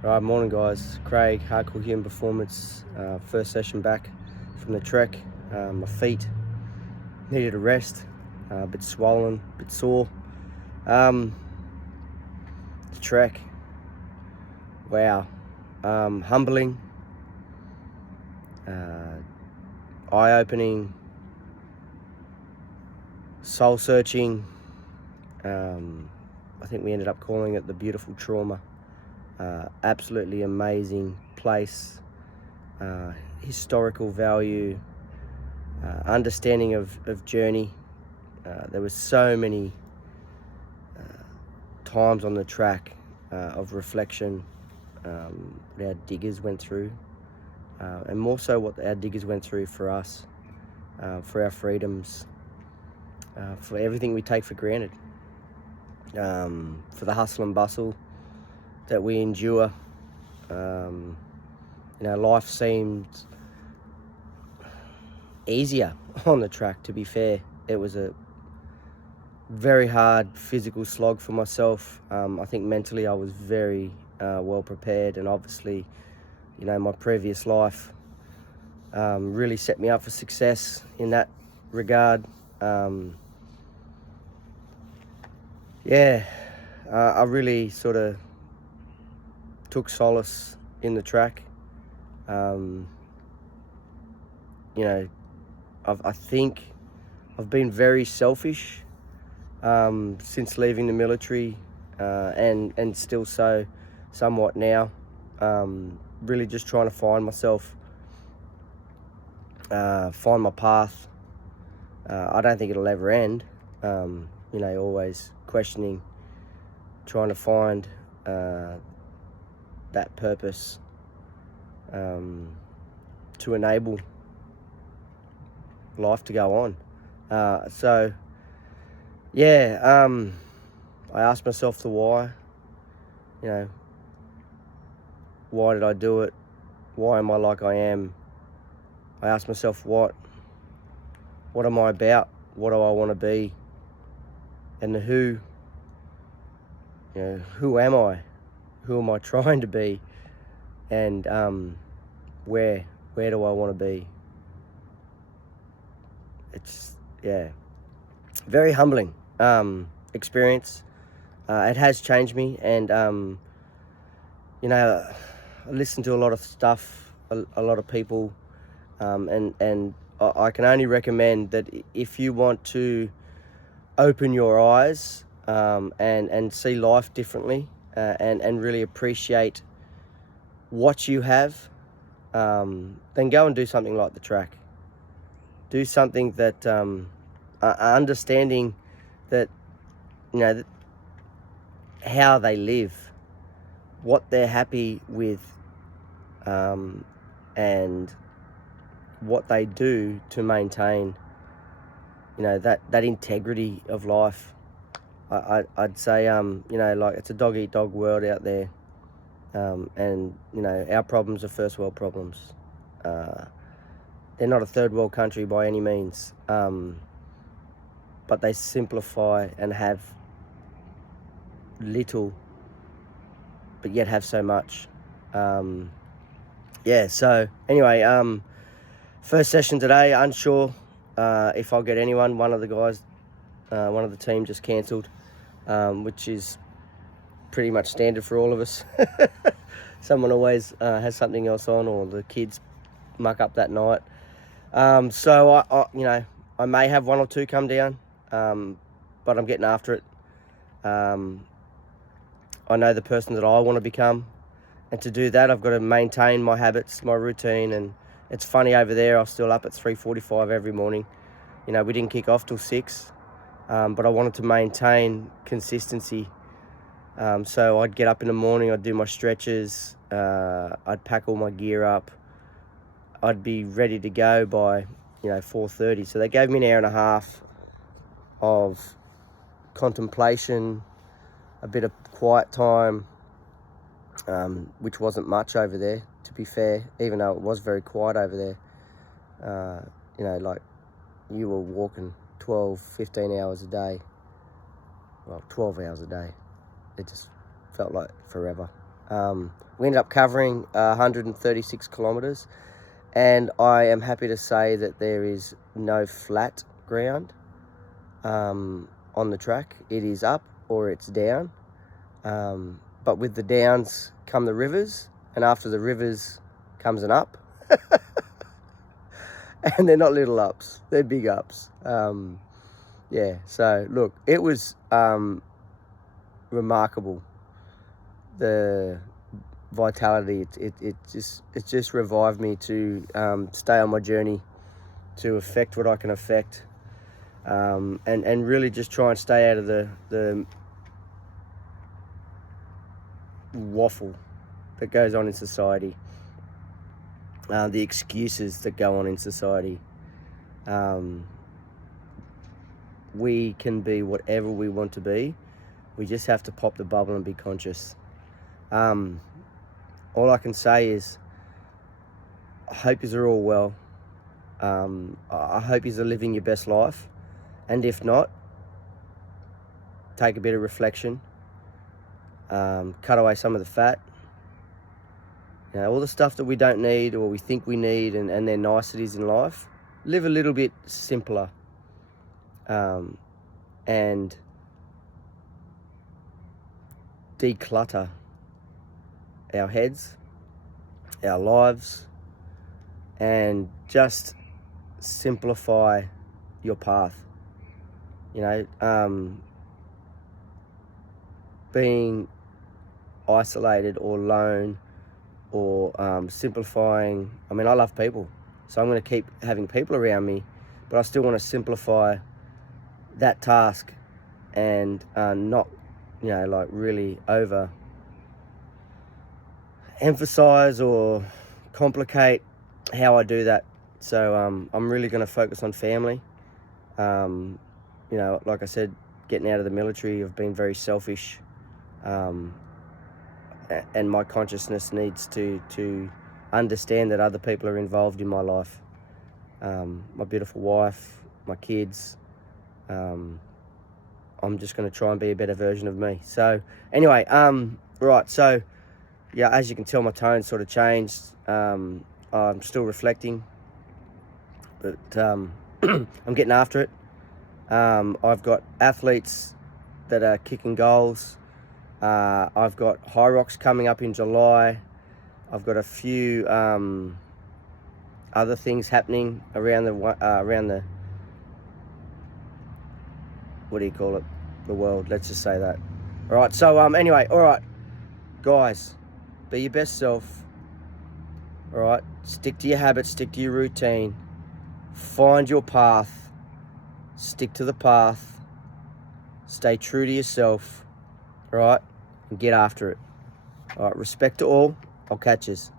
Right, morning guys. Craig, Hardcore Human Performance. First session back from the trek. My feet needed a rest. A bit swollen, a bit sore. The trek. Wow. Humbling. Eye-opening. Soul-searching. I think we ended up calling it the beautiful trauma. Absolutely amazing place, historical value, understanding of journey. There was so many times on the track of reflection what our diggers went through, and more so what our diggers went through for us, for our freedoms, for everything we take for granted, for the hustle and bustle that we endure. Life seemed easier on the track, to be fair. It was a very hard physical slog for myself. I think mentally I was very well prepared, and obviously, my previous life really set me up for success in that regard. I really sort of took solace in the track. I think I've been very selfish since leaving the military, and still so somewhat now. Really just trying to find myself, find my path. I don't think it'll ever end. Always questioning, trying to find that purpose to enable life to go on. I asked myself the why. Why did I do it? Why am I like I am? I asked myself what am I about? What do I want to be? And the who. Who am I? Who am I trying to be? And where do I want to be? It's very humbling experience. It has changed me, and I listen to a lot of stuff, a lot of people, and I can only recommend that if you want to open your eyes and see life differently, and really appreciate what you have, then go and do something like the track. Do something that understanding that how they live, what they're happy with, and what they do to maintain that integrity of life. I'd say it's a dog eat dog world out there, and our problems are first world problems. They're not a third world country by any means, but they simplify and have little, but yet have so much. So anyway, first session today, unsure if I'll get anyone. One of the guys, one of the team just cancelled, which is pretty much standard for all of us. Someone always has something else on, or the kids muck up that night. So I may have one or two come down, but I'm getting after it. I know the person that I want to become, and to do that I've got to maintain my habits, my routine. And it's funny, over there I was still up at 3:45 every morning. We didn't kick off till 6, but I wanted to maintain consistency. So I'd get up in the morning, I'd do my stretches, I'd pack all my gear up, I'd be ready to go by 4:30. So they gave me an hour and a half of contemplation, a bit of quiet time, which wasn't much over there, to be fair, even though it was very quiet over there. You were walking 12, 15 hours a day. Well, 12 hours a day. It just felt like forever. We ended up covering 136 kilometres, and I am happy to say that there is no flat ground on the track. It is up or it's down, but with the downs come the rivers, and after the rivers comes an up. And they're not little ups, they're big ups. Yeah, so look, it was remarkable, the vitality. It just revived me to stay on my journey, to affect what I can affect, and really just try and stay out of the waffle that goes on in society, the excuses that go on in society. We can be whatever we want to be. We just have to pop the bubble and be conscious. All I can say is, I hope you're all well. I hope you're living your best life. And if not, take a bit of reflection. Cut away some of the fat. You know, all the stuff that we don't need or we think we need, and they're niceties in life. Live a little bit simpler. And declutter our heads, our lives, and just simplify your path. You know, being isolated or alone, or simplifying. I mean, I love people, so I'm going to keep having people around me, but I still want to simplify that task and not, you know, like really over emphasize or complicate how I do that. So I'm really going to focus on family. You know, like I said, getting out of the military, I've been very selfish, and my consciousness needs to understand that other people are involved in my life. My beautiful wife, my kids. I'm just going to try and be a better version of me. So anyway, right, so yeah, as you can tell, my tone sort of changed. I'm still reflecting, but I'm getting after it. I've got athletes that are kicking goals. I've got High Rocks coming up in July. I've got a few other things happening around the what do you call it? The world. Let's just say that. All right. So anyway, all right, guys, be your best self. All right. Stick to your habits. Stick to your routine. Find your path. Stick to the path. Stay true to yourself. All right, and get after it. All right. Respect to all. I'll catch yous.